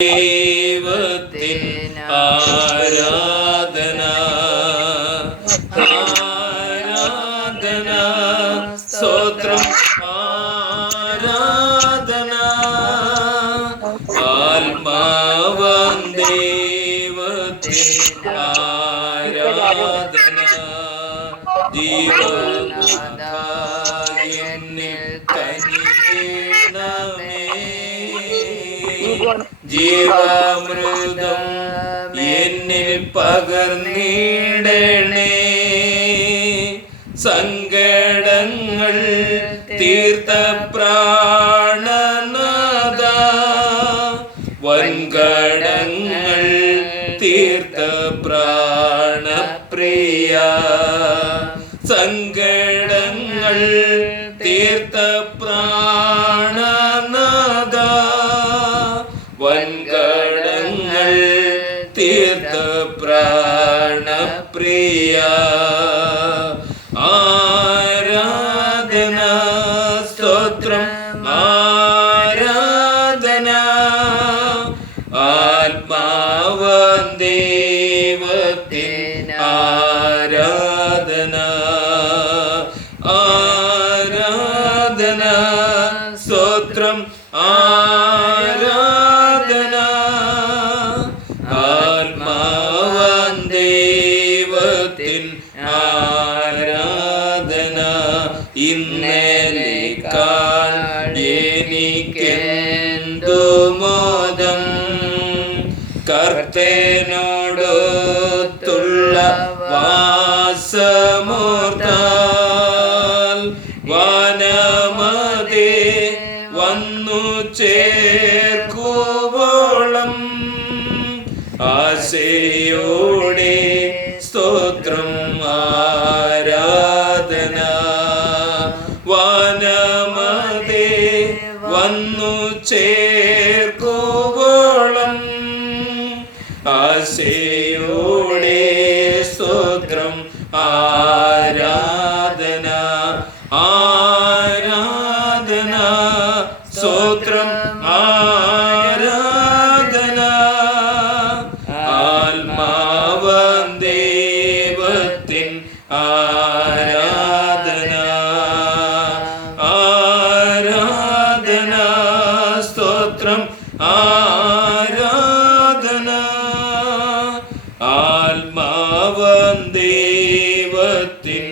ദൈവത്തിൻ ആരാധന ആരാധന സ്തോത്രം ആരാധന ആത്മാവാം ദൈവത്തിൻ ആരാധന ജീവനാഥ എന്നിൽ കനിയണമേ ജീവാമൃതം എന്നിൽ പകർന്നിടണേ സങ്കടങ്ങൾ തീർത്ത പ്രാണനാഥ വൻകടങ്ങൾ തീർത്ത പ്രാണപ്രിയ സങ്കടങ്ങൾ തീർത്ത പ്രാണനാഥ വൻകടങ്ങൾ തീർത്ത പ്രാണപ്രിയ ആരാധന സ്തോത്രം ആരാധന ആത്മാവാം ദൈവത്തിൻ ആരാധന ആരാധന സ്തോത്രം ആരാധന ആത്മാവാം ദൈവത്തിൻ ആരാധന ഇന്നലെക്കാൾ എനിക്കെന്തു മോദം കർത്തനോടൊത്തുള്ള വാസമോർത്താൽ വനമതേ വന്നു ചേർക്കുവോളം ആശയോടെ സ്തോത്രം ആരാധന വനമതേ വന്നു ചേർക്കുവോളം ആശയോടെ സ്തോത്രം ആരാധന ആരാധന സ്തോത്രം ആരാധന ആത്മാവാം ദൈവത്തിൻ ആരാധന ആരാധന സ്തോത്രം ആരാധന ആത്മാവാം ദൈവത്തിൻ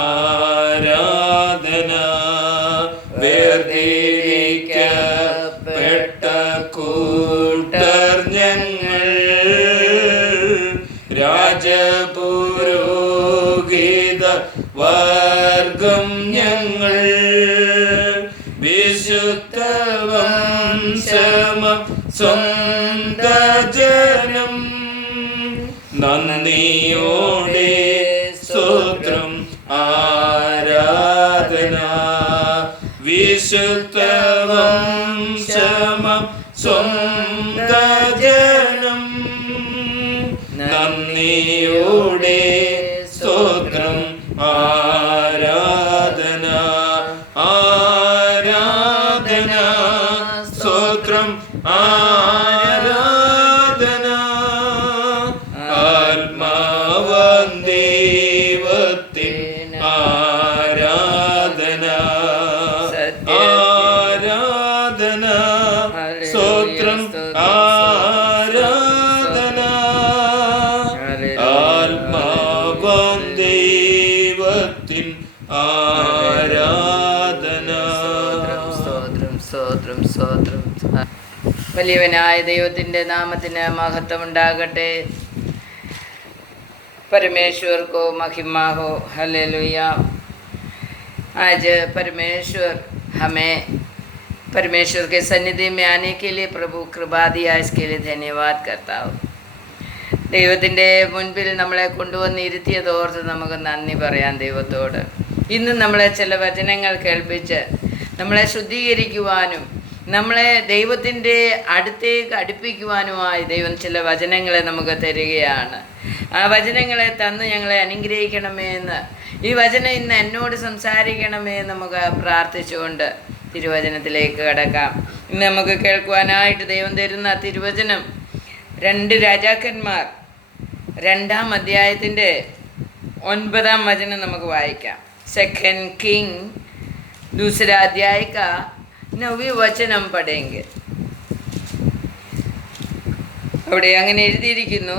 ആരാധന വേർതിരിക്കപ്പെട്ട കൂട്ടർ ഞങ്ങൾ രാജപുരോഹിത വർഗം ഞങ്ങൾ വിശുദ്ധ വംശമം സ്വന്ത ജനം നന്ദിയോടെ സ്തോത്രം ആരാധന വിശുദ്ധ വംശമം സ്വന്ത ജനം നന്ദിയോടെ സ്തോത്രം ആരാധന ആരാധന സ്തോത്രം ആരാധന ആത്മാവാം ദൈവത്തിൻ ആരാധന ആരാധന സ്തോത്രം ആരാധന ആത്മാവാം ദൈവത്തിൻ ആരാധന സ്തോത്രം സ്തോത്രം സ്തോത്രം. വലിയവനായ ദൈവത്തിൻ്റെ നാമത്തിന് മഹത്വം ഉണ്ടാകട്ടെ. परमेश्वर को महिमा हो. हालेलुया. आज परमेश्वर हमें परमेश्वर के सन्निधि में आने के लिए प्रभु कृपा दिया, इसके लिए धन्यवाद करता हूँ. ദൈവത്തിൻ്റെ മുൻപിൽ നമ്മളെ കൊണ്ടുവന്നിരുത്തിയതോർത്ത് നമുക്ക് നന്ദി പറയാം ദൈവത്തോട്. ഇന്ന് നമ്മളെ ചില വചനങ്ങൾ കേൾപ്പിച്ച് നമ്മളെ ശുദ്ധീകരിക്കുവാനും നമ്മളെ ദൈവത്തിൻ്റെ അടുത്തേക്ക് അടുപ്പിക്കുവാനുമായി ദൈവം ചില വചനങ്ങളെ നമുക്ക് തരികയാണ്. ആ വചനങ്ങളെ തന്ന് ഞങ്ങളെ അനുഗ്രഹിക്കണമേ എന്ന്, ഈ വചനം ഇന്ന് എന്നോട് സംസാരിക്കണമേ എന്ന് നമുക്ക് പ്രാർത്ഥിച്ചുകൊണ്ട് തിരുവചനത്തിലേക്ക് കടക്കാം. ഇന്ന് നമുക്ക് കേൾക്കുവാനായിട്ട് ദൈവം തരുന്ന തിരുവചനം 2 രാജാക്കന്മാർ 2-ാം അധ്യായത്തിൻ്റെ 9-ാം വചനം നമുക്ക് വായിക്കാം. 2 किंग 2 अध्याय का 9वीं वचन हम पढ़ेंगे. അവിടെ അങ്ങനെ എഴുതിയിരിക്കുന്നു,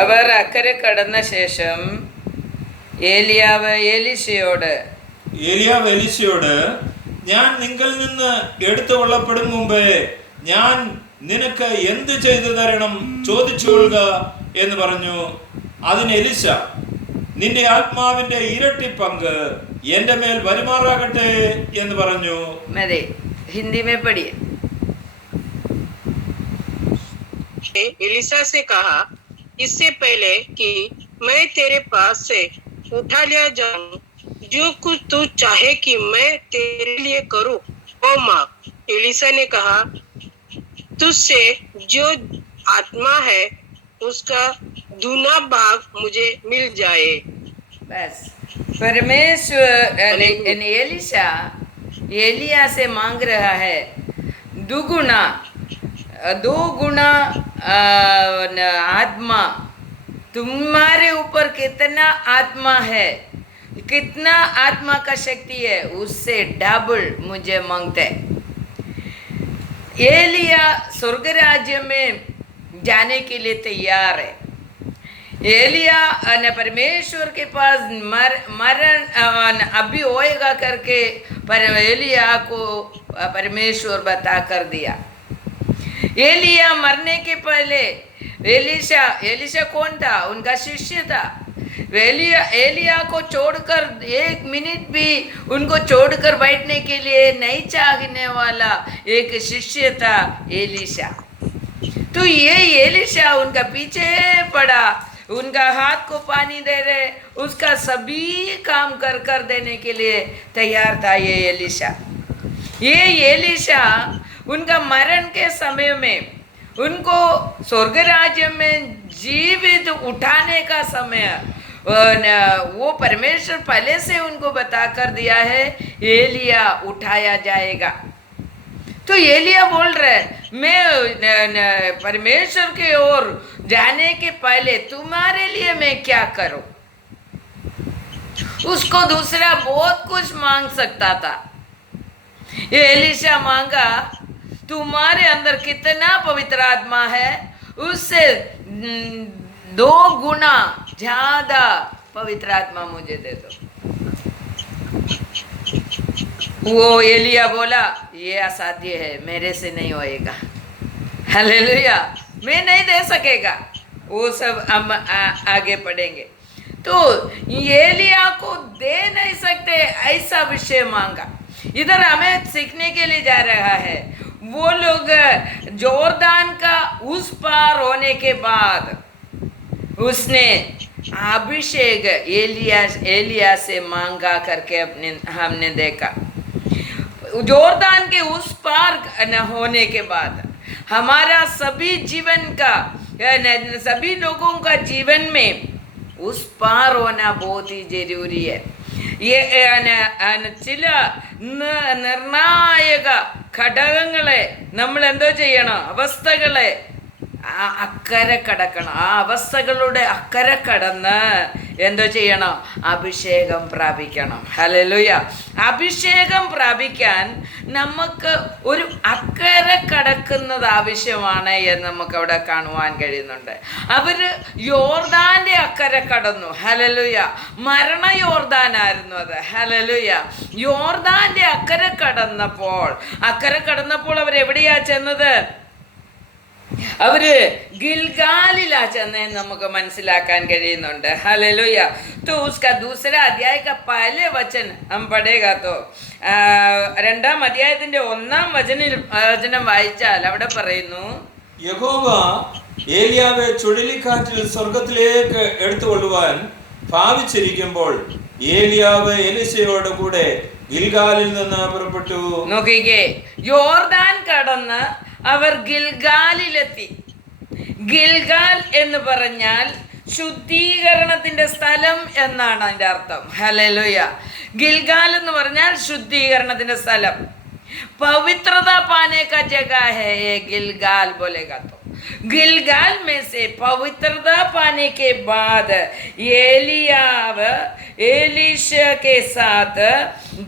അവർ അക്കരെ കടന്ന ശേഷം ഏലിയാവ് എലീശയോട് ഞാൻ നിങ്ങളിൽ നിന്ന് എടുത്തു കൊള്ളപ്പെടും മുമ്പേ ഞാൻ നിനക്ക് എന്ത് ചെയ്തു തരണം ചോദിച്ചുകൊള്ളുക എന്ന് പറഞ്ഞു. അതിന് എലീശ, നിന്റെ ആത്മാവിന്റെ ഇരട്ടി പങ്ക് എന്റെ മേൽ വരുമാറാകട്ടെ എന്ന് പറഞ്ഞു. ഹിന്ദി में पढ़िए. एलिशा से कहा, इससे पहले कि मैं तेरे पास से उठा लिया जाऊं, जो कुछ तू चाहे कि मैं तेरे लिए करूं वो मांग. एलिशा ने कहा, तुझसे जो आत्मा है उसका दूना भाग मुझे मिल जाए. बस परमेश्वर एलिशा एलिया से मांग रहा है 2 गुना आत्मा. तुम्हारे ऊपर कितना आत्मा है, कितना आत्मा का शक्ति है, उससे डबल मुझे मांगते. एलिया स्वर्ग राज्य में जाने के लिए तैयार है. एलिया परमेश्वर के पास मरण अभी होएगा करके पर एलिया को परमेश्वर बता कर दिया. एलिया मरने के पहले एलिशा कौन था? उनका शिष्य था. एलिया को छोड़कर 1 मिनट भी उनको छोड़कर बैठने के लिए नहीं चाहने वाला एक शिष्य था एलिशा. तो ये एलिशा उनका पीछे पड़ा, उनका हाथ को पानी दे रहे, उसका सभी काम कर देने के लिए तैयार था ये एलिशा. ये एलिशा उनका मरण के समय में उनको स्वर्ग राज्य में जीवित उठाने का समय वो परमेश्वर पहले से उनको बता कर दिया है, एलिया उठाया जाएगा. तो एलिया बोल रहे, मैं परमेश्वर के ओर जाने के पहले तुम्हारे लिए मैं क्या करूं? उसको दूसरा बहुत कुछ मांग सकता था. ये एलिशा मांगा, तुम्हारे अंदर कितना पवित्र आत्मा है, उससे 2 गुना ज्यादा पवित्र आत्मा मुझे दे दो. वो एलिया बोला, ये असाध्य है, मेरे से नहीं होएगा. हालेलुया, मैं नहीं दे सकेगा. वो सब हम आगे पढ़ेंगे. तो एलिया को दे नहीं सकते ऐसा विषय मांगा. इधर हमें सीखने के लिए जा रहा है. वो लोग जोरदान का उस पार होने के बाद उसने अभिषेक एलिया से मांगा करके हमने देखा. जोरदान के उस पार होने के बाद हमारा सभी जीवन का सभी लोगों का जीवन में उस पार होना बहुत ही जरूरी है. ചില നിർണായക ഘടകങ്ങളെ നമ്മൾ എന്തോ ചെയ്യണം, അവസ്ഥകളെ അക്കരെ കടക്കണം. ആ അവസ്ഥകളുടെ അക്കരെ കടന്ന് എന്തോ ചെയ്യണം? അഭിഷേകം പ്രാപിക്കണം. ഹല്ലേലൂയ. അഭിഷേകം പ്രാപിക്കാൻ നമുക്ക് ഒരു അക്കരെ കടക്കുന്നത് ആവശ്യമാണ് എന്ന് നമുക്ക് അവിടെ കാണുവാൻ കഴിയുന്നുണ്ട്. അവർ യോർദാന്റെ അക്കരെ കടന്നു. ഹല്ലേലൂയ. മരണ യോർദാനായിരുന്നു അത്. ഹല്ലേലൂയ. യോർദാന്റെ അക്കരെ കടന്നപ്പോൾ അവരെവിടെയാ ചെന്നത്? അവര് ഗിൽഗാലിലാ ചെന്നേന്ന് നമുക്ക് മനസ്സിലാക്കാൻ കഴിയുന്നുണ്ട്. हालेलुया. तो उसका 2 अध्याय का पहले वचन हम पढ़ेगा. तो 2-ാം അധ്യായത്തിന്റെ 1-ാം വചനം വായിച്ചാൽ അവിടെ പറയുന്നു, യഹോവ ഏലിയാവെ ചുഴലിക്കാറ്റിൽ സ്വർഗത്തിലേക്ക് എടുത്തുകൊള്ളുവാൻ ഭാവിച്ചിരിക്കുമ്പോൾ ഏലിയാവ് എലീശയോട് കൂടെ ഗിൽഗാലിൽ നിന്ന് പുറപ്പെട്ടു. നോക്കിക്കേ, യോർദാൻ കടന്ന് അവർ ഗിൽഗാലിലെത്തി. ഗിൽഗാൽ എന്ന് പറഞ്ഞാൽ ശുദ്ധീകരണത്തിന്റെ സ്ഥലം എന്നാണ് അതിന്റെ അർത്ഥം. ഹല്ലേലൂയ. ഗിൽഗാൽ എന്ന് പറഞ്ഞാൽ ശുദ്ധീകരണത്തിന്റെ സ്ഥലം. पवित्रता पाने का जगह है ये गिलगाल बोलेगा तो गिलगाल में से पवित्रता पाने के बाद एलियाव एलीशा के साथ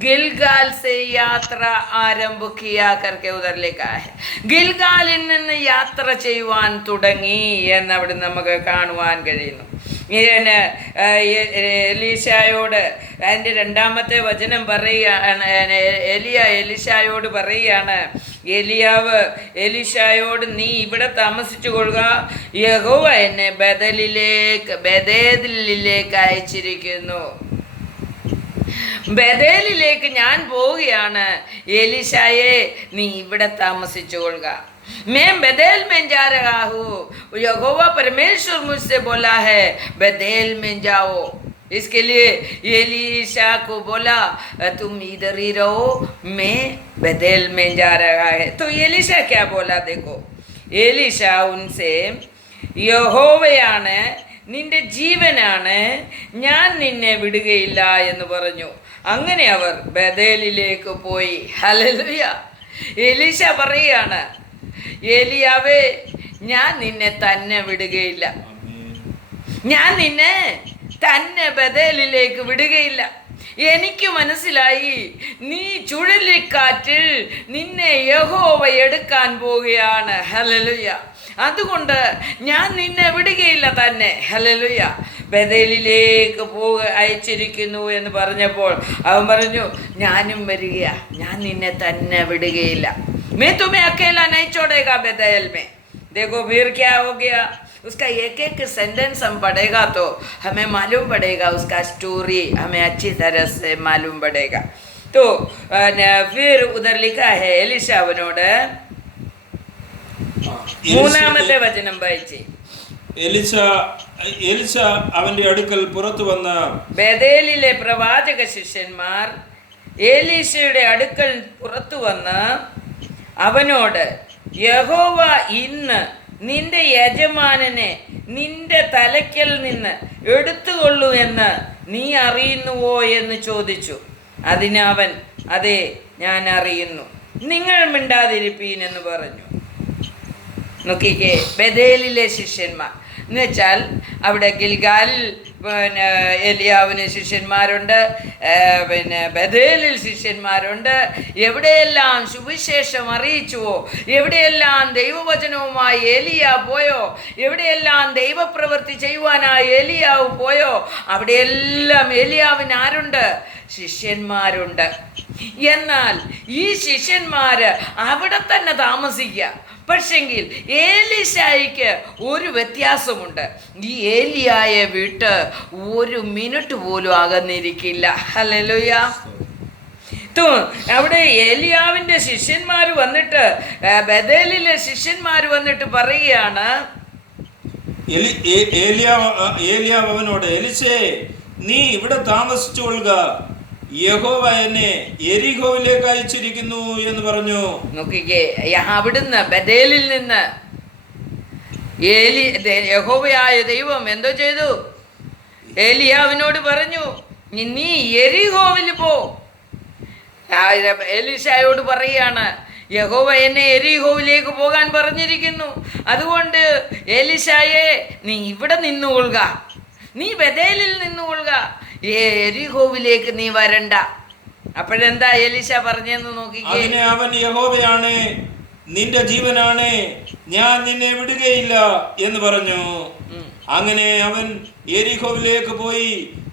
गिलगाल से यात्रा आरंभ किया करके उधर लिखा है. ഗിൽഗാലിൽ നിന്ന് യാത്ര ചെയ്യുവാൻ തുടങ്ങി എന്ന് അവിടെ നമുക്ക് കാണുവാൻ കഴിയുന്നു. എലീശായോട് അതിൻ്റെ 2-ാമത്തെ വചനം പറയുകയാണ്. എലീശായോട് പറയുകയാണ്, എലിയാവ് എലീശായോട് നീ ഇവിടെ താമസിച്ചു കൊള്ളുക, യഹോവ എന്നെ ബേഥേലിലേക്ക് അയച്ചിരിക്കുന്നു. ബേഥേലിലേക്ക് ഞാൻ പോവുകയാണ്, എലീശായെ നീ ഇവിടെ താമസിച്ചു കൊള്ളുക. मैं बेदेल में जा रहा हूँ, यहोवा परमेश्वर मुझसे बोला है बेदेल में जाओ. इसके लिए एलीशा को बोला तुम इधर ही रहो, मैं बेदेल में जा रहा है. तो एलीशा क्या बोला? देखो, एलीशा उनसे യഹോവയാണ് നിന്റെ ജീവനാണ്, ഞാൻ നിന്നെ വിടുകയില്ല എന്ന് പറഞ്ഞു. അങ്ങനെ അവർ ബേഥേലിലേക്ക് പോയി. ഹല്ലേലൂയ. എലീശ പറയുകയാണ്, ഏലിയാവേ ഞാൻ നിന്നെ തന്നെ വിടുകയില്ല, ഞാൻ നിന്നെ തന്നെ ബേഥേലിലേക്ക് വിടുകയില്ല. എനിക്ക് മനസ്സിലായി നീ ചുഴലിക്കാറ്റിൽ നിന്നെ യഹോവ എടുക്കാൻ പോവുകയാണ്. ഹല്ലേലൂയ. അതുകൊണ്ട് ഞാൻ നിന്നെ വിടുകയില്ല തന്നെ. ഹല്ലേലൂയ. ബേഥേലിലേക്ക് അയച്ചിരിക്കുന്നു എന്ന് പറഞ്ഞപ്പോൾ അവൻ പറഞ്ഞു, ഞാനും വരികയാ, ഞാൻ നിന്നെ തന്നെ വിടുകയില്ല. मैं तुम्हें अकेला नहीं छोड़ेगा बेथेल में. देखो फिर क्या हो गया, उसका एक एक सेंटेंस हम पढ़ेगा तो हमें मालूम पड़ेगा, उसका स्टोरी हमें अच्छी तरह से मालूम पड़ेगा. तो फिर उधर लिखा है एलीशाവിനോട് 3-ാമത്തെ വചനം വായിച്ചേ. എലിശ അവന്റെ അടുക്കൽ പുറത്തു വന്ന ബേഥേലിലെ പ്രവാചക ശിഷ്യന്മാർ എലീശയുടെ അടുക്കൽ പുറത്തു വന്ന് അവനോട്, യഹോവ ഇന്ന് നിന്റെ യജമാനനെ നിന്റെ തലയ്ക്കൽ നിന്ന് എടുത്തുകൊള്ളൂ എന്ന് നീ അറിയുന്നുവോ എന്ന് ചോദിച്ചു. അതിന് അവൻ, അതെ ഞാൻ അറിയുന്നു, നിങ്ങൾ മിണ്ടാതിരിപ്പീൻ എന്ന് പറഞ്ഞു. നോക്കിക്കേ, ബേഥേലിലെ ശിഷ്യന്മാർ എന്ന് വെച്ചാൽ അവിടെ ഗിൽഗാലിൽ എലിയാവിന് ശിഷ്യന്മാരുണ്ട്, ബേഥേലിൽ ശിഷ്യന്മാരുണ്ട്. എവിടെയെല്ലാം സുവിശേഷം അറിയിച്ചുവോ, എവിടെയെല്ലാം ദൈവവചനവുമായി ഏലിയ പോയോ, എവിടെയെല്ലാം ദൈവപ്രവൃത്തി ചെയ്യുവാനായി ഏലിയാവ് പോയോ, അവിടെയെല്ലാം ഏലിയാവിന് ആരുണ്ട്? ശിഷ്യന്മാരുണ്ട്. എന്നാൽ ഈ ശിഷ്യന്മാര് അവിടെ തന്നെ താമസിക്കുക. പക്ഷെങ്കിൽ ഏലീശായിക്ക് ഒരു വ്യത്യാസമുണ്ട്. ഈ ഏലിയായെ വിട്ട് 1 മിനിറ്റ് പോലും അകന്നിരിക്കില്ല. ഹല്ലേലൂയ. അവിടെ ഏലിയാവിൻ്റെ ശിഷ്യന്മാർ വന്നിട്ട്, ബേഥേലിലെ ശിഷ്യന്മാർ വന്നിട്ട് പറയുകയാണ്, ഏലിയാവ് അവനോട്, എലിശേ നീ ഇവിടെ താമസിച്ചു കൊള്ളുക, യഹോവ എന്നെ യെരിഹോവിലേക്ക് അയച്ചിരിക്കുന്നു എന്ന് പറഞ്ഞു. നോക്കിക്കേ, അവിടുന്ന് ബേഥേലിൽ നിന്ന് യഹോവയായ ദൈവം എന്തോ ചെയ്തു? ഏലിയാവിനോട് പറഞ്ഞു, നീ യെരിഹോവിൽ പോ. എലീശായോട് പറയാണ്, യഹോവ എന്നെ യെരിഹോവിലേക്ക് പോകാൻ പറഞ്ഞിരിക്കുന്നു, അതുകൊണ്ട് എലീശായെ നീ ഇവിടെ നിന്നുകൊള്ളുക, നീ ബേഥേലിൽ നിന്നുകൊള്ളുക, യെരിഹോവിലേക്ക് നീ വരണ്ട. അപ്പോഴെന്താ എലീശ പറഞ്ഞെന്ന് നോക്കിക്കേ. അതിന് അവൻ, യഹോവയാണ് നിന്റെ ജീവനാണ്, ഞാൻ നിന്നെ വിടുകയില്ല എന്ന് പറഞ്ഞു. അങ്ങനെ അവൻ യെരിഹോവിലേക്ക് പോയി.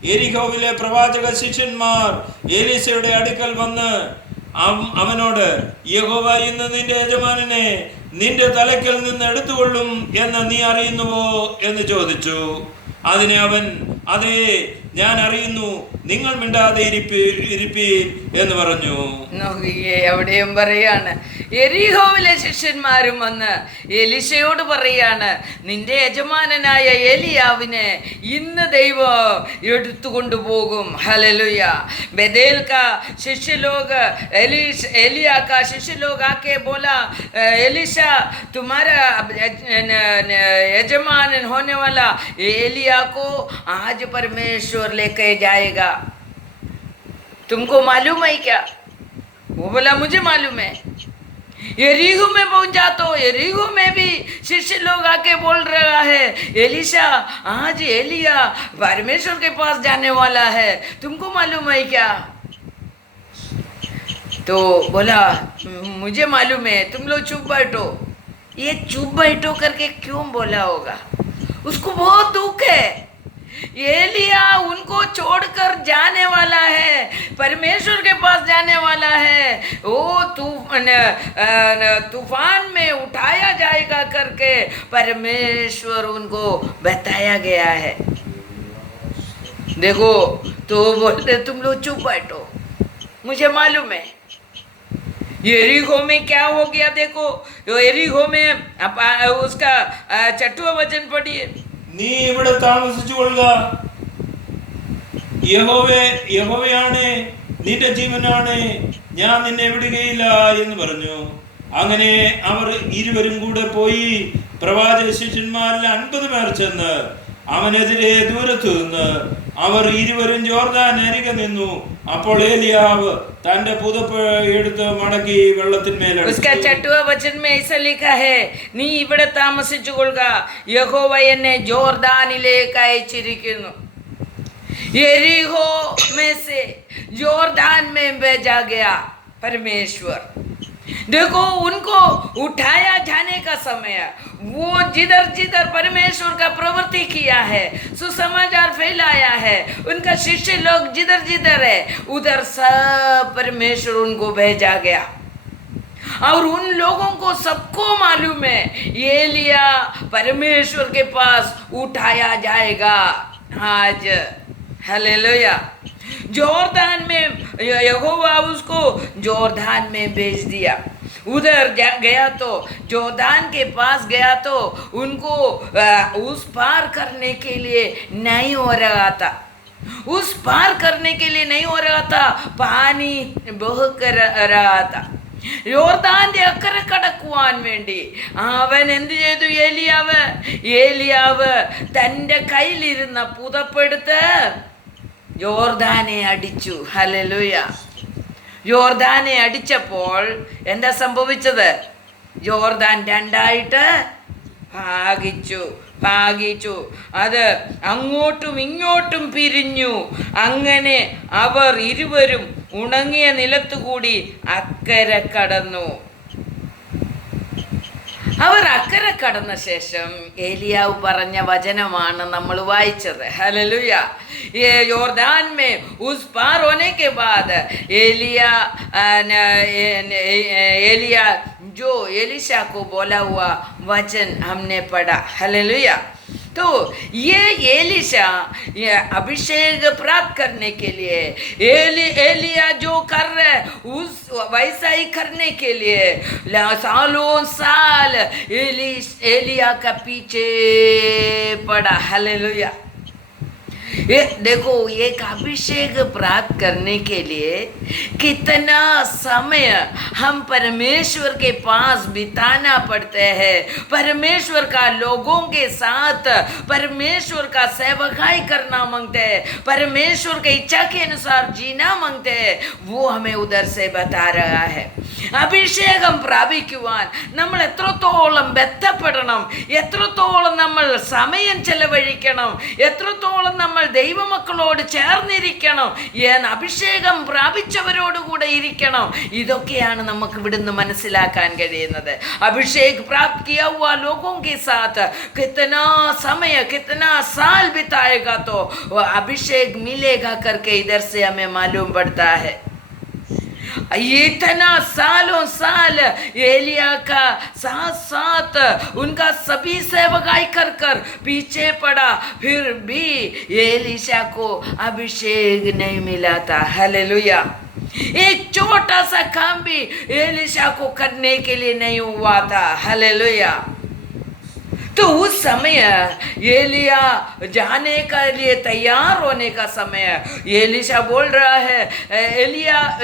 യെരിഹോവിലെ പ്രവാചക ശിഷ്യന്മാർ എലീശയുടെ അടുക്കൽ വന്ന് അവനോട്, യഹോവ ഇന്ന് നിന്റെ യജമാനനെ നിന്റെ തലയ്ക്കൽ നിന്ന് എടുത്തുകൊള്ളും എന്ന് നീ അറിയുന്നുവോ എന്ന് ചോദിച്ചു. അതിനെ അവൻ, അതെ ഞാൻ അറിയുന്നു, നിങ്ങൾ മിണ്ടാതെ ഇരിപ്പീൻ എന്ന് പറഞ്ഞു. എവിടെയും പറയാണ്, എരിഹോവിലെ ശിഷ്യന്മാരും വന്ന് എലീശയോട് പറയാണ്, നിന്റെ യജമാനനായ ഏലിയാവിനെ ഇന്ന് ദൈവം എടുത്തുകൊണ്ടുപോകും. ഹല്ലേലൂയ. बेदेल का शिष्य लोग एलिया का शिष्य लोग आके बोला, एलिशा तुम्हारा यजमान होने वाला एलिया को आज परमेश्वर लेके जाएगा, तुमको मालूम है क्या? वो बोला मुझे मालूम है। यरीहो में पहुंचा तो यरीहो में भी शिष्य लोग आके बोल रहा है, एलिशा आज एलिया परमेश्वर के पास जाने वाला है, तुमको मालूम है क्या? तो बोला मुझे मालूम है, तुम लोग चुप बैठो। ये चुप बैठो करके क्यों बोला होगा? उसको बहुत दुख है। एलिया उनको छोड़कर जाने वाला है, परमेश्वर के पास जाने वाला है, वो तूफान में उठाया जाएगा करके परमेश्वर उनको बताया गया है। देखो तो बोलते तुम लोग चुप बैठो, मुझे मालूम है। यरीहो में क्या हो गया देखो, यरीहो में उसका 6वां वचन पढ़िए। നീ ഇവിടെ താമസിച്ചു കൊള്ളുക, യഹോവയാണ് നിന്റെ ജീവനാണ്, ഞാൻ നിന്നെ വിടുകയില്ല എന്ന് പറഞ്ഞു. അങ്ങനെ അവർ ഇരുവരും കൂടെ പോയി പ്രവാചക ശിഷ്യന്മാരിൽ 50 പേർ ചെന്ന് അവനെതിരെ ദൂരത്ത് നിന്ന് അവർ ഇരുവരും ജോർദാൻ അരികെ നിന്നു. അപ്പോൾ ഏലിയാവ് തന്റെ പുതപ്പ് എടുത്ത് മടക്കി വെള്ളത്തിന്മേൽ उसका 6वां वचन में ऐसा लिखा है, നീ ഇവിടെ താമസിച്ചു കൊള്ളുക, യഹോവ എന്നെ ജോർദാനിലേക്ക് അയച്ചിരിക്കുന്നു. यरीहो में से जोरदान में भेजा गया परमेश्वर। देखो उनको उठाया जाने का समय, वो जिधर जिधर परमेश्वर का प्रवृत्ति किया है, सुसमाचार फैलाया है, उनका शिष्य लोग जिधर जिधर है उधर सब परमेश्वर उनको भेजा गया। और उन लोगों को सबको मालूम है एलिया परमेश्वर के पास उठाया जाएगा आज। हालेलुया। जोरदान में यहोवा उसको जोरदान में भेज दिया। उधर गया तो जोरदान के पास गया तो उनको उस पार करने के लिए नहीं हो रहा था, उस पार करने के लिए नहीं हो रहा था, पानी बह कर रहा था। യോർദാന്റെ അക്കരെ കടക്കുവാൻ വേണ്ടി അവൻ എന്ത് ചെയ്തു? ഏലിയാവ് തൻ്റെ കയ്യിലിരുന്ന പുതപ്പെടുത്ത് യോർദാനെ അടിച്ചു. ഹല്ലേലൂയ. യോർദാനെ അടിച്ചപ്പോൾ എന്താ സംഭവിച്ചത്? യോർദാൻ രണ്ടായിട്ട് ഭാഗിച്ചു. അത് അങ്ങോട്ടും ഇങ്ങോട്ടും പിരിഞ്ഞു. അങ്ങനെ അവർ ഇരുവരും ഉണങ്ങിയ നിലത്തുകൂടി അക്കരെ കടന്നു. അവർ അക്കരെ കടന്ന ശേഷം ഏലിയാവ് പറഞ്ഞ വചനമാണ് നമ്മൾ വായിച്ചത്. ഹല്ലേലൂയ. ये योरदान में उस पार होने के बाद एलिया जो एलिशा को बोला हुआ वचन हमने पढ़ा. हालेलुया. तो ये एलिशा अभिषेक प्राप्त करने के लिए एलिया जो कर रहे उस वैसा ही करने के लिए सालों साल एलिया का पीछे पड़ा. हालेलुया. ये देखो, एक अभिषेक प्राप्त करने के लिए कितना समय हम परमेश्वर के पास बिताना पड़ते हैं. परमेश्वर का लोगों के साथ परमेश्वर का सेवकाई करना मांगते हैं, परमेश्वर के इच्छा के अनुसार जीना मांगते हैं. वो हमें उधर से बता रहा है. അഭിഷേകം പ്രാപിക്കുവാൻ നമ്മൾ എത്രത്തോളം ബന്ധപ്പെടണം, എത്രത്തോളം നമ്മൾ സമയം ചെലവഴിക്കണം, എത്രത്തോളം നമ്മൾ ദൈവമക്കളോട് ചേർന്നിരിക്കണം, അഭിഷേകം പ്രാപിച്ചവരോടുകൂടെ ഇരിക്കണം. ഇതൊക്കെയാണ് നമുക്ക് ഇവിടുന്ന് മനസ്സിലാക്കാൻ കഴിയുന്നത്. അഭിഷേക് പ്രാപ്ത് किया हुआ लोगों के साथ कितना समय कितना साल बिताएगा तो अभिषेक मिलेगा करके इधर से हमें मालूम पड़ता है. इतना सालों साल एलिया का साथ साथ उनका सभी सेवकाई कर कर पीछे पड़ा, फिर भी एलिशा को अभिषेक नहीं मिला था. हालेलुया. एक छोटा सा काम भी एलिशा को करने के लिए नहीं हुआ था। हालेलुया। तो उस समय एलिया जाने का लिए तैयार होने का समय, एलिशा बोल रहा है,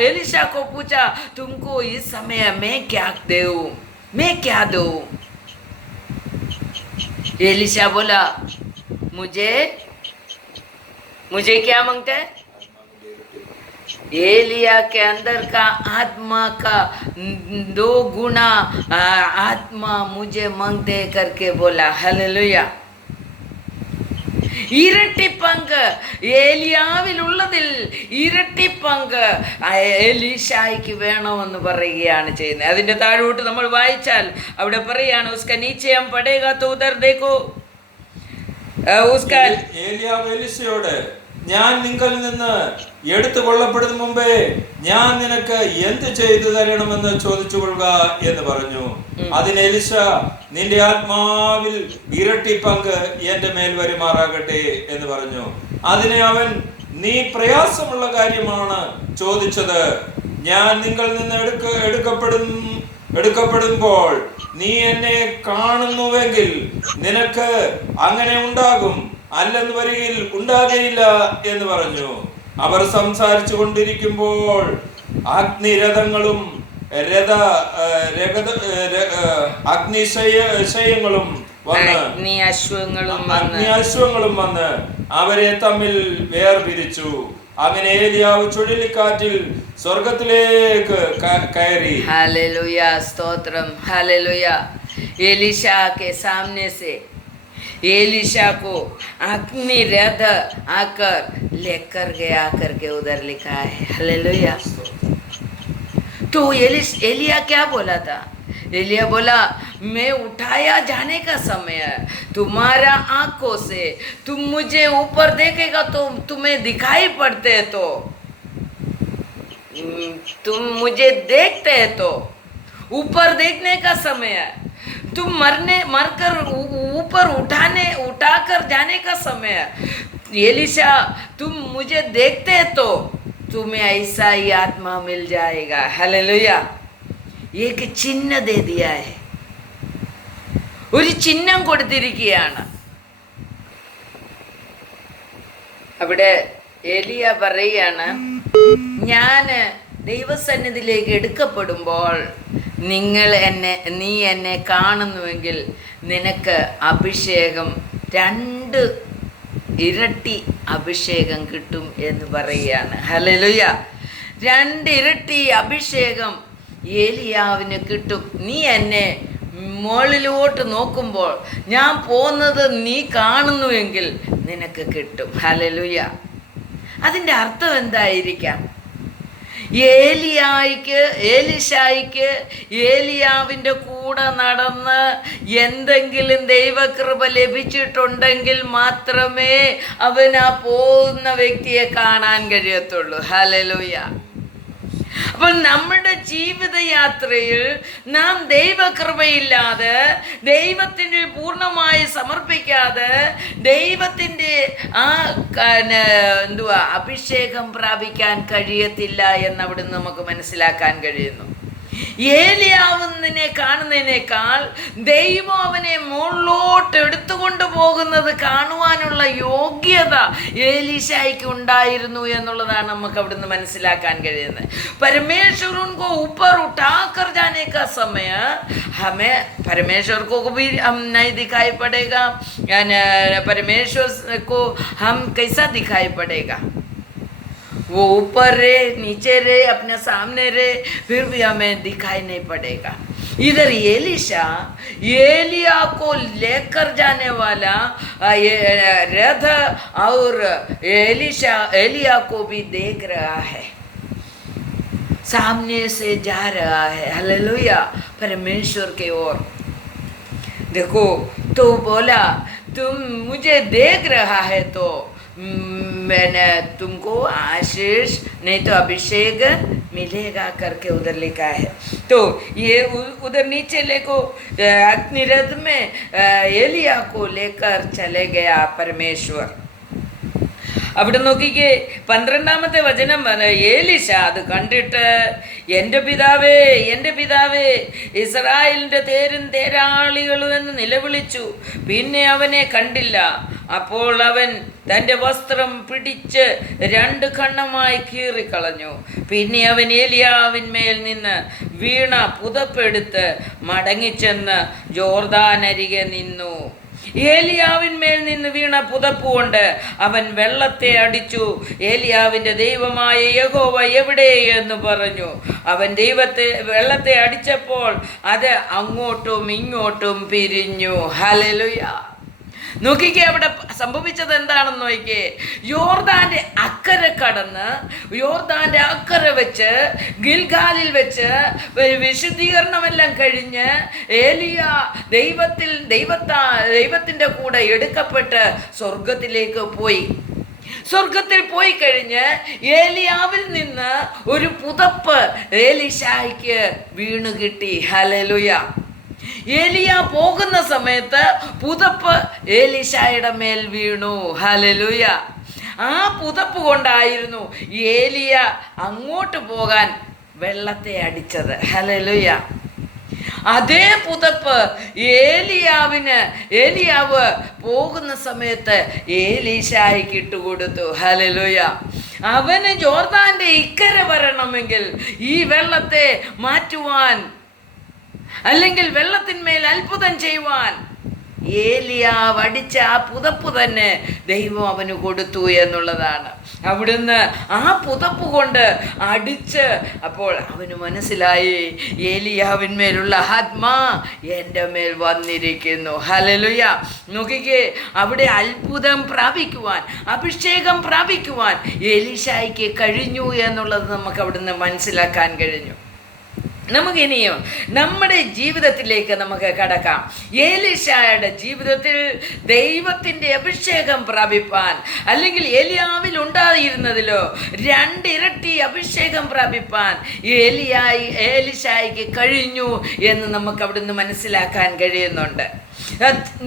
एलिशा को पूछा, तुमको इस समय मैं क्या दूं, मैं क्या दूं? एलिशा बोला, मुझे क्या मांगता है? एलिया के अंदर का आत्मा का 2 गुना आत्मा मुझे मांगते करके बोला। हालेलुया। ഇരട്ടി പങ്ക് ഏലിയാവിൽ ഉള്ളതിൽ ഇരട്ടി പങ്ക് എലീശായ്ക്ക് വേണമെന്ന് പറയുകയാണ് ചെയ്യുന്നത്. അതിൻ്റെ താഴോട്ട് നമ്മൾ വായിച്ചാൽ അവിടെ പറയാണ്, ഉസ്കാ നീച്ചെ ഹം പടേഗാ തോ ഉധർ ദേഖോ, ഉസ്കാ ഏലിയാവ് എലീശയോട്, ഞാൻ നിങ്ങളിൽ നിന്ന് എടുത്തു കൊള്ളപ്പെടുന്ന മുമ്പേ ഞാൻ നിനക്ക് എന്ത് ചെയ്തു തരണമെന്ന് ചോദിച്ചു കൊള്ളുക എന്ന് പറഞ്ഞു. അതിന് എലീശ, നിന്റെ ആത്മാവിൽ ഇരട്ടി പങ്ക് എന്റെ മേൽ വരുമാറാകട്ടെ എന്ന് പറഞ്ഞു. അതിനെ അവൻ, നീ പ്രയാസമുള്ള കാര്യമാണ് ചോദിച്ചത്. ഞാൻ നിങ്ങളിൽ നിന്ന് എടുക്കപ്പെടുമ്പോൾ നീ എന്നെ കാണുന്നുവെങ്കിൽ നിനക്ക് അങ്ങനെ ഉണ്ടാകും, അല്ലെന്ന് വരികിൽ ഉണ്ടാകയില്ല എന്ന് പറഞ്ഞു. അവർ സംസാരിച്ചു കൊണ്ടിരിക്കുമ്പോൾ അഗ്നിരഥങ്ങളും അഗ്നിശയങ്ങളും അശ്വങ്ങളും വന്ന് അവരെ തമ്മിൽ വേർപിരിച്ചു. അങ്ങനെ ഏലിയാവ് ചുഴലിക്കാറ്റിൽ സ്വർഗത്തിലേക്ക് കയറി. Hallelujah, stotram, hallelujah. एलिशा के सामने से एलिशा को अग्नि रथ आकर लेकर गया करके उधर लिखा है। हालेलुया। तो एलिया क्या बोला था? एलिया बोला, मैं उठाया जाने का समय है, तुम्हारा आंखों से तुम मुझे ऊपर देखेगा तो तुम्हें दिखाई पड़ते है, तो तुम मुझे देखते हैं तो ऊपर देखने का समय है, तुम मरकर ऊपर उठाकर जाने का समय है। एलिशा, तुम मुझे देखते हैं तो तुम्हें ऐसा ही आत्मा मिल जाएगा। हालेलुया। एक चिन्ह दे दिया है, ഒരു ചിഹ്നം കൊടുത്തിരിക്കുകയാണ്. അവിടെ ഏലിയ പറയുകയാണ്, ഞാൻ ദൈവസന്നിധിയിലേക്ക് എടുക്കപ്പെടുമ്പോൾ നീ എന്നെ കാണുന്നുവെങ്കിൽ നിനക്ക് അഭിഷേകം 2 ഇരട്ടി അഭിഷേകം കിട്ടും എന്ന് പറയുകയാണ്. ഹല്ലേലൂയ. 2 ഇരട്ടി അഭിഷേകം ഏലിയാവിന് കിട്ടും. നീ എന്നെ മുകളിലോട്ട് നോക്കുമ്പോൾ ഞാൻ പോകുന്നത് നീ കാണുന്നുവെങ്കിൽ നിനക്ക് കിട്ടും. ഹല്ലേലൂയ. അതിൻ്റെ അർത്ഥം എന്തായിരിക്കാം? ഏലിശായിക്ക് ഏലിയാവിൻ്റെ കൂടെ നടന്ന് എന്തെങ്കിലും ദൈവകൃപ ലഭിച്ചിട്ടുണ്ടെങ്കിൽ മാത്രമേ അവൻ ആ പോകുന്ന വ്യക്തിയെ കാണാൻ കഴിയത്തുള്ളൂ. ഹല്ലേലൂയ. അപ്പോൾ നമ്മുടെ ജീവിതയാത്രയിൽ നാം ദൈവകൃപയില്ലാതെ, ദൈവത്തിന് പൂർണ്ണമായി സമർപ്പിക്കാതെ, ദൈവത്തിൻ്റെ ആ അഭിഷേകം പ്രാപിക്കാൻ കഴിയത്തില്ല എന്നവിടുന്ന് നമുക്ക് മനസ്സിലാക്കാൻ കഴിയുന്നു. ഏലിയാവുന്നതിനെ കാണുന്നതിനേക്കാൾ ദൈവം അവനെ മുകളിലോട്ട് എടുത്തുകൊണ്ട് പോകുന്നത് കാണുവാനുള്ള യോഗ്യത ഏലീശായ്ക്ക് ഉണ്ടായിരുന്നു എന്നുള്ളതാണ് നമുക്ക് അവിടുന്ന് മനസ്സിലാക്കാൻ കഴിയുന്നത്. परमेश्वर उनको ऊपर उठाकर जाने का समय हमें परमेश्वर को भी हम नहीं दिखाई पड़ेगा, परमेश्वर को हम कैसा दिखाई पड़ेगा? वो ऊपर रहे, नीचे रहे, अपने सामने रहे, फिर भी हमें दिखाई नहीं पड़ेगा. इधर एलिया को लेकर जाने वाला रथ और एलिया को भी देख रहा है, सामने से जा रहा है. हालेलुया. परमेश्वर के ओर देखो. तो बोला, तुम मुझे देख रहा है तो मैंने तुमको आशीष नहीं तो अभिषेक मिलेगा करके उधर लिखा है. तो ये उधर नीचे लेको अग्निरथ में एलिया को लेकर चले गया परमेश्वर. അവിടെ നോക്കിക്കേ 12-ാമത്തെ വചനം ഏലീശ അത് കണ്ടിട്ട് എൻ്റെ പിതാവേ, എൻ്റെ പിതാവേ, ഇസ്രായേലിൻ്റെ തേരും തേരാളികളും എന്ന് നിലവിളിച്ചു. പിന്നെ അവനെ കണ്ടില്ല. അപ്പോൾ അവൻ തൻ്റെ വസ്ത്രം പിടിച്ച് 2 ഖണ്ഡമായി കീറിക്കളഞ്ഞു. പിന്നെ അവൻ ഏലിയാവിന്മേൽ നിന്ന് വീണ പുതപ്പെടുത്ത് മടങ്ങിച്ചെന്ന് ജോർദാനരികെ നിന്നു. ഏലിയാവിന്മേൽ നിന്ന് വീണ പുതപ്പ് കൊണ്ട് അവൻ വെള്ളത്തെ അടിച്ചു. ഏലിയാവിൻ്റെ ദൈവമായ യഹോവ എവിടെ എന്ന് പറഞ്ഞു. അവൻ വെള്ളത്തെ അടിച്ചപ്പോൾ അത് അങ്ങോട്ടും ഇങ്ങോട്ടും പിരിഞ്ഞു. ഹല്ലേലൂയ. നോക്കിക്കേ, അവിടെ സംഭവിച്ചത് എന്താണെന്ന് നോക്കിക്കേ. യോർദാന്റെ അക്കരെ കടന്ന് യോർദാന്റെ അക്കരെ വെച്ച് ഗിൽഗാലിൽ വെച്ച് വിശുദ്ധീകരണമെല്ലാം കഴിഞ്ഞ് ഏലിയ ദൈവത്തിൻ്റെ കൂടെ എടുക്കപ്പെട്ട് സ്വർഗത്തിലേക്ക് പോയി. സ്വർഗത്തിൽ പോയി കഴിഞ്ഞ് ഏലിയാവിൽ നിന്ന് ഒരു പുതപ്പ് ഏലീശായ്ക്ക് വീണു കിട്ടി. ഹല്ലേലൂയ. ഏലിയ പോകുന്ന സമയത്ത് പുതപ്പ് ഏലീശായുടെ മേൽ വീണു. ഹല്ലേലൂയ. ആ പുതപ്പ് കൊണ്ടായിരുന്നു ഏലിയ അങ്ങോട്ട് പോകാൻ വെള്ളത്തെ അടിച്ചത്. ഹല്ലേലൂയ. അതേ പുതപ്പ് ഏലിയാവ് പോകുന്ന സമയത്ത് ഏലീശായ്ക്ക് ഇട്ടുകൊടുത്തു. ഹല്ലേലൂയ. അവന് ജോർദാന്റെ ഇക്കരെ വരണമെങ്കിൽ ഈ വെള്ളത്തെ മാറ്റുവാൻ, അല്ലെങ്കിൽ വെള്ളത്തിന്മേൽ അത്ഭുതം ചെയ്യുവാൻ ഏലിയാവ് അടിച്ച ആ പുതപ്പ് തന്നെ ദൈവം അവന് കൊടുത്തു എന്നുള്ളതാണ്. അവിടുന്ന് ആ പുതപ്പ് കൊണ്ട് അടിച്ച് അപ്പോൾ അവന് മനസ്സിലായി ഏലിയാവിന്മേലുള്ള ആത്മാ എൻ്റെ മേൽ വന്നിരിക്കുന്നു. ഹല്ലേലൂയ. നോക്കിക്കേ, അവിടെ അത്ഭുതം പ്രാപിക്കുവാൻ, അഭിഷേകം പ്രാപിക്കുവാൻ എലീശായ്ക്ക് കഴിഞ്ഞു എന്നുള്ളത് നമുക്ക് അവിടുന്ന് മനസ്സിലാക്കാൻ കഴിഞ്ഞു. നമുക്കിനിയും നമ്മുടെ ജീവിതത്തിലേക്ക് നമുക്ക് കടക്കാം. ഏലീശായുടെ ജീവിതത്തിൽ ദൈവത്തിൻ്റെ അഭിഷേകം പ്രാപിപ്പാൻ, അല്ലെങ്കിൽ ഏലിയാവിൽ ഉണ്ടായിരുന്നതിലോ 2 ഇരട്ടി അഭിഷേകം പ്രാപിപ്പാൻ ഏലീശായ്ക്ക് കഴിഞ്ഞു എന്ന് നമുക്ക് അവിടുന്ന് മനസ്സിലാക്കാൻ കഴിയുന്നുണ്ട്.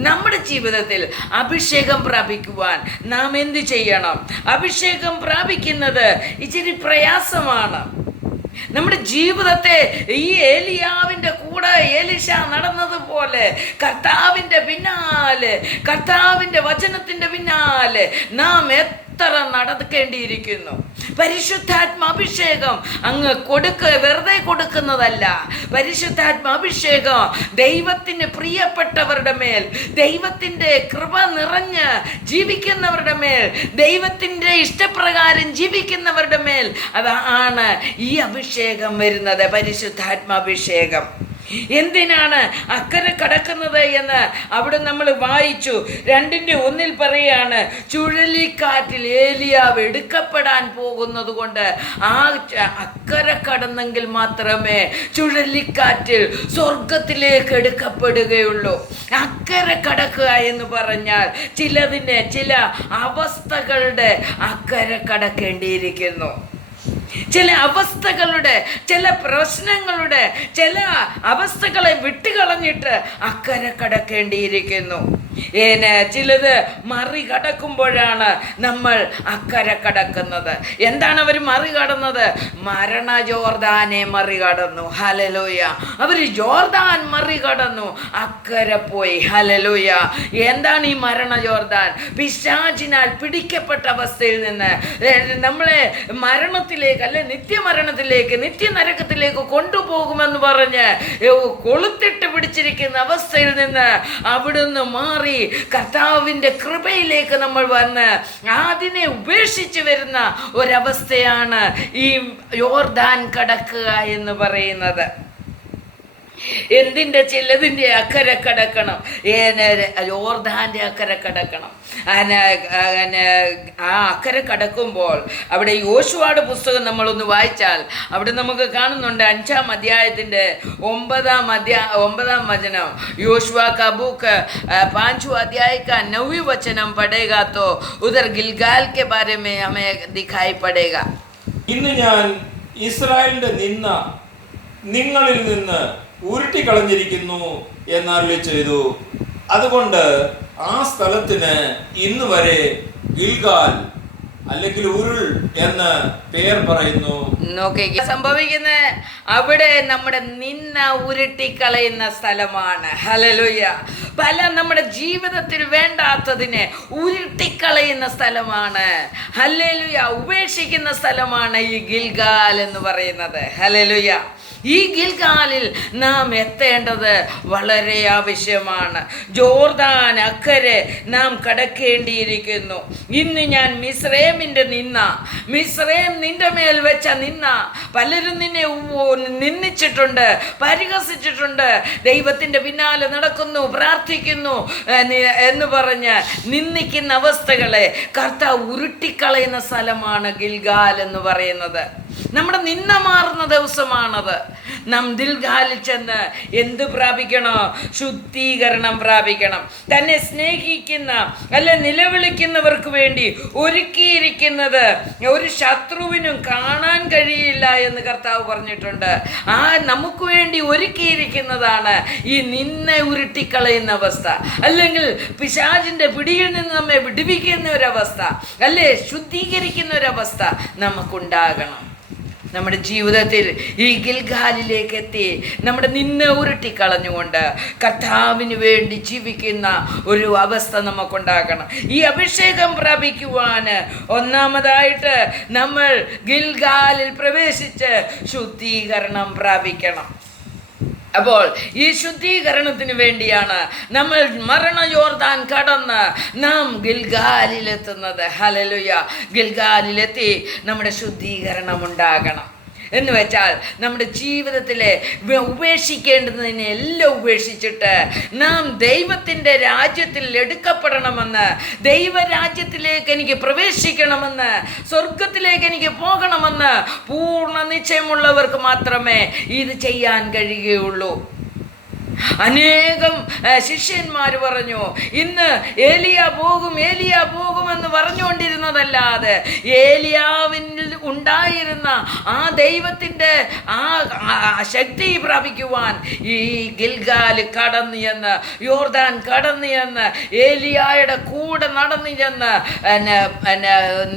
നമ്മുടെ ജീവിതത്തിൽ അഭിഷേകം പ്രാപിക്കുവാൻ നാം എന്ത് ചെയ്യണം? അഭിഷേകം പ്രാപിക്കുന്നത് ഇച്ചിരി പ്രയാസമാണ്. നമ്മുടെ ജീവിതത്തെ ഈ ഏലിയാവിൻ്റെ കൂടെ എലീശ നടന്നതുപോലെ കർത്താവിൻ്റെ പിന്നാലെ, കർത്താവിൻ്റെ വചനത്തിൻ്റെ പിന്നാലെ നാം എത്ര നടക്കേണ്ടിയിരിക്കുന്നു. പരിശുദ്ധാത്മാഭിഷേകം അങ്ങ് വെറുതെ കൊടുക്കുന്നതല്ല. പരിശുദ്ധാത്മാഭിഷേകം ദൈവത്തിന് പ്രിയപ്പെട്ടവരുടെ മേൽ, ദൈവത്തിൻ്റെ കൃപ നിറഞ്ഞ് ജീവിക്കുന്നവരുടെ മേൽ, ദൈവത്തിൻ്റെ ഇഷ്ടപ്രകാരം ജീവിക്കുന്നവരുടെ മേൽ അതാണ് ഈ അഭിഷേകം വരുന്നത്. പരിശുദ്ധാത്മാഭിഷേകം എന്തിനാണ് അക്കരെ കടക്കുന്നത് എന്ന് അവിടെ നമ്മൾ വായിച്ചു. 2:1 പറയാണ്, ചുഴലിക്കാറ്റിൽ ഏലിയാവ് എടുക്കപ്പെടാൻ പോകുന്നത് കൊണ്ട് ആ അക്കരെ കടന്നെങ്കിൽ മാത്രമേ ചുഴലിക്കാറ്റിൽ സ്വർഗത്തിലേക്ക് എടുക്കപ്പെടുകയുള്ളൂ. അക്കരെ കടക്കുക എന്ന് പറഞ്ഞാൽ ചില അവസ്ഥകളുടെ അക്കരെ കടക്കേണ്ടിയിരിക്കുന്നു. ചില അവസ്ഥകളുടെ, ചില പ്രശ്നങ്ങളുടെ, ചില അവസ്ഥകളെ വിട്ടുകളഞ്ഞിട്ട് അക്കരെ കടക്കേണ്ടിയിരിക്കുന്നു. ചിലത് മറികടക്കുമ്പോഴാണ് നമ്മൾ അക്കരെ കടക്കുന്നത്. എന്താണ് അവർ മറികടന്നത്? ജോർദാനെ മറികടന്നു. ഹല്ലേലൂയ. അവർ ജോർദാൻ മറികടന്നു, അക്കരെ പോയി. ഹല്ലേലൂയ. എന്താണ് ഈ ജോർദാൻ? പിശാചിനാൽ പിടിക്കപ്പെട്ട അവസ്ഥയിൽ നിന്ന് നമ്മളെ മരണത്തിലേക്ക്, അല്ലെ നിത്യമരണത്തിലേക്ക്, നിത്യനരകത്തിലേക്ക് കൊണ്ടുപോകുമെന്ന് പറഞ്ഞ് കൊളുത്തിട്ട് പിടിച്ചിരിക്കുന്ന അവസ്ഥയിൽ നിന്ന് അവിടുന്ന് മാറി കർത്താവിൻ്റെ കൃപയിലേക്ക് നമ്മൾ വന്ന് അതിനെ ഉപേക്ഷിച്ച് വരുന്ന ഒരവസ്ഥയാണ് ഈ യോർദാൻ കടക്കുക എന്ന് പറയുന്നത്. ചിലതിൻ്റെ അക്കരെ കടക്കണം, യോർദാൻ്റെ അക്കരെ കടക്കണം. ആ അക്കരെ കടക്കുമ്പോൾ അവിടെ യോശുവയുടെ പുസ്തകം നമ്മളൊന്ന് വായിച്ചാൽ അവിടെ നമുക്ക് കാണുന്നുണ്ട് 5-ാം അധ്യായത്തിൻ്റെ 9-ാം വചനം. യോശുവ का बुक 5 अध्याय का 9वीं वचन पढ़ेगा तो उधर गिलगाल के बारे में हमें दिखाई पड़ेगा. ഇന്ന് ഞാൻ ഇസ്രായേലിന്റെ നിന്ന നിങ്ങളിൽ നിന്ന് ഉരുട്ടിക്കളഞ്ഞിരിക്കുന്നു എന്നരുളി ചെയ്തു. അതുകൊണ്ട് ആ സ്ഥലത്തിന് ഇന്ന് വരെ ഗിൽഗാൽ അല്ലെങ്കിൽ ഉരുൾ എന്ന് പേർ പറയുന്നു. നോക്കിക്കുക സംഭവിക്കുന്നത്, അവിടെ നമ്മുടെ നിന്ന ഉരുട്ടിക്കളയുന്ന സ്ഥലമാണ്. ഹല്ലേലൂയ. പല നമ്മുടെ ജീവിതത്തിൽ വേണ്ടാത്തതിനെ ഉരുട്ടിക്കളയുന്ന സ്ഥലമാണ്. ഹല്ലേലൂയ. ഉപേക്ഷിക്കുന്ന സ്ഥലമാണ് ഈ ഗിൽഗാൽ എന്ന് പറയുന്നത്. ഹല്ലേലൂയ. ഈ ഗിൽഗാലിൽ നാം എത്തേണ്ടത് വളരെ ആവശ്യമാണ്. ജോർദാൻ അക്കരെ നാം കടക്കേണ്ടിയിരിക്കുന്നു. ഇന്ന് ഞാൻ മിസ്രൈമിൻ്റെ മിസ്രൈം നിന്റെ മേൽ വെച്ച പലരും നിന്നെ നിന്ദിച്ചിട്ടുണ്ട്, പരിഹസിച്ചിട്ടുണ്ട്. ദൈവത്തിൻ്റെ പിന്നാലെ നടക്കുന്നു, പ്രാർത്ഥിക്കുന്നു എന്ന് പറഞ്ഞ് നിന്ദിക്കുന്ന അവസ്ഥകളെ കർത്താവ് ഉരുട്ടിക്കളയുന്ന സ്ഥലമാണ് ഗിൽഗാൽ എന്ന് പറയുന്നത്. നമ്മുടെ നിന്ന മാറുന്ന ദിവസമാണത്. നാം ഗിൽഗാലിൽ ചെന്ന് എന്ത് പ്രാപിക്കണോ? ശുദ്ധീകരണം പ്രാപിക്കണം. തന്നെ സ്നേഹിക്കുന്ന അല്ല നിലവിളിക്കുന്നവർക്ക് വേണ്ടി ഒരുക്കിയിരിക്കുന്നത് ഒരു ശത്രുവിനും കാണാൻ കഴിയില്ല എന്ന് കർത്താവ് പറഞ്ഞിട്ടുണ്ട്. ആ നമുക്ക് വേണ്ടി ഒരുക്കിയിരിക്കുന്നതാണ് ഈ നിന്നെ ഉരുട്ടിക്കളയുന്ന അവസ്ഥ, അല്ലെങ്കിൽ പിശാചിൻ്റെ പിടിയിൽ നിന്ന് നമ്മെ വിടുവിക്കുന്ന ഒരവസ്ഥ, അല്ലേ ശുദ്ധീകരിക്കുന്ന ഒരവസ്ഥ നമുക്കുണ്ടാകണം. നമ്മുടെ ജീവിതത്തിൽ ഈ ഗിൽഗാലിലേക്ക് എത്തി നമ്മുടെ നിന്നെ ഉരുട്ടിക്കളഞ്ഞുകൊണ്ട് കർത്താവിന് വേണ്ടി ജീവിക്കുന്ന ഒരു അവസ്ഥ നമുക്കുണ്ടാക്കണം. ഈ അഭിഷേകം പ്രാപിക്കുവാൻ ഒന്നാമതായിട്ട് നമ്മൾ ഗിൽഗാലിൽ പ്രവേശിച്ച് ശുദ്ധീകരണം പ്രാപിക്കണം. അപ്പോൾ ഈ ശുദ്ധീകരണത്തിന് വേണ്ടിയാണ് നമ്മൾ മരണ യോർദാൻ കടന്ന് നാം ഗിൽഗാലിലെത്തുന്നത്. ഹല്ലേലൂയ. ഗിൽഗാലിലെത്തി നമ്മുടെ ശുദ്ധീകരണം ഉണ്ടാകണം. എന്ന് വെച്ചാൽ നമ്മുടെ ജീവിതത്തിലെ ഉപേക്ഷിക്കേണ്ടതിനെ എല്ലാം ഉപേക്ഷിച്ചിട്ട് നാം ദൈവത്തിൻ്റെ രാജ്യത്തിൽ എടുക്കപ്പെടണമെന്ന്, ദൈവരാജ്യത്തിലേക്ക് എനിക്ക് പ്രവേശിക്കണമെന്ന്, സ്വർഗത്തിലേക്ക് എനിക്ക് പോകണമെന്ന് പൂർണ്ണ നിശ്ചയമുള്ളവർക്ക് മാത്രമേ ഇത് ചെയ്യാൻ കഴിയുകയുള്ളൂ. അനേകം ശിഷ്യന്മാർ പറഞ്ഞു, ഇന്ന് ഏലിയ പോകുമെന്ന് പറഞ്ഞുകൊണ്ടിരുന്നതല്ലാതെ ഏലിയാവിൽ ഉണ്ടായിരുന്ന ആ ദൈവത്തിൻ്റെ ആ ശക്തി പ്രാപിക്കുവാൻ ഈ ഗിൽഗാൽ കടന്നു ചെന്ന്, യോർദാൻ കടന്നു ചെന്ന്, ഏലിയായുടെ കൂടെ നടന്നു ചെന്ന്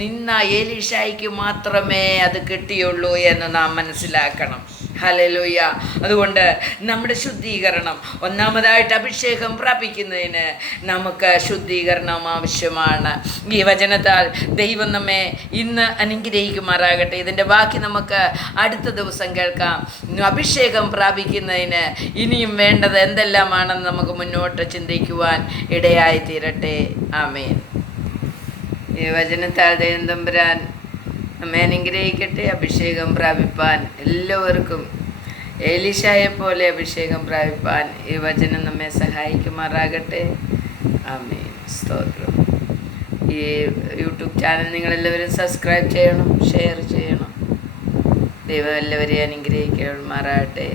നിന്ന എലീശായ്ക്ക് മാത്രമേ അത് കിട്ടിയുള്ളൂ എന്ന് നാം മനസ്സിലാക്കണം. ഹല്ലേലൂയ. അതുകൊണ്ട് നമ്മുടെ ശുദ്ധീകരണം, ഒന്നാമതായിട്ട് അഭിഷേകം പ്രാപിക്കുന്നതിന് നമുക്ക് ശുദ്ധീകരണം ആവശ്യമാണ്. ഈ വചനത്താൽ ദൈവം നമ്മെ ഇന്ന് അനുഗ്രഹിക്കുമാറാകട്ടെ. ഇതിൻ്റെ ബാക്കി നമുക്ക് അടുത്ത ദിവസം കേൾക്കാം. അഭിഷേകം പ്രാപിക്കുന്നതിന് ഇനിയും വേണ്ടത് എന്തെല്ലാമാണെന്ന് നമുക്ക് മുന്നോട്ട് ചിന്തിക്കുവാൻ ഇടയായി തീരട്ടെ. ആമേൻ. ഈ വചനത്താൽ ദൈവം തമ്പുരാൻ നമ്മെ അനുഗ്രഹിക്കട്ടെ. അഭിഷേകം പ്രാപിപ്പാൻ എല്ലാവർക്കും എലീശായെ പോലെ അഭിഷേകം പ്രാപിപ്പാൻ ഈ വചനം നമ്മെ സഹായിക്കുമാറാകട്ടെ. ആമേൻ. സ്തോത്രം. ഈ യൂട്യൂബ് ചാനൽ നിങ്ങളെല്ലാവരും സബ്സ്ക്രൈബ് ചെയ്യണം, ഷെയർ ചെയ്യണം. ദൈവം എല്ലാവരെയും അനുഗ്രഹിക്കുമാറാകട്ടെ.